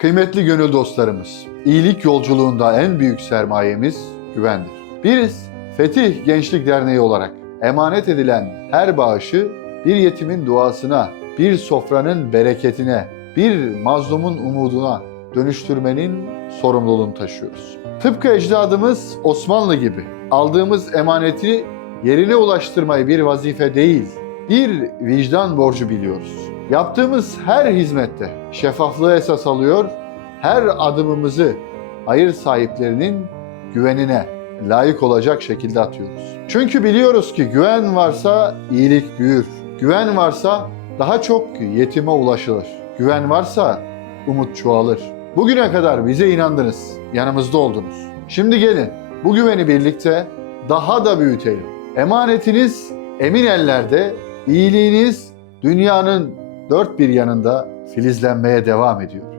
Kıymetli gönül dostlarımız, iyilik yolculuğunda en büyük sermayemiz güvendir. Biz Fetih Gençlik Derneği olarak emanet edilen her bağışı bir yetimin duasına, bir sofranın bereketine, bir mazlumun umuduna dönüştürmenin sorumluluğunu taşıyoruz. Tıpkı ecdadımız Osmanlı gibi aldığımız emaneti yerine ulaştırmayı bir vazife değil, bir vicdan borcu biliyoruz. Yaptığımız her hizmette şeffaflığı esas alıyor, her adımımızı hayır sahiplerinin güvenine layık olacak şekilde atıyoruz. Çünkü biliyoruz ki güven varsa iyilik büyür. Güven varsa daha çok yetime ulaşılır. Güven varsa umut çoğalır. Bugüne kadar bize inandınız, yanımızda oldunuz. Şimdi gelin bu güveni birlikte daha da büyütelim. Emanetiniz emin ellerde, iyiliğiniz dünyanın dört bir yanında filizlenmeye devam ediyor.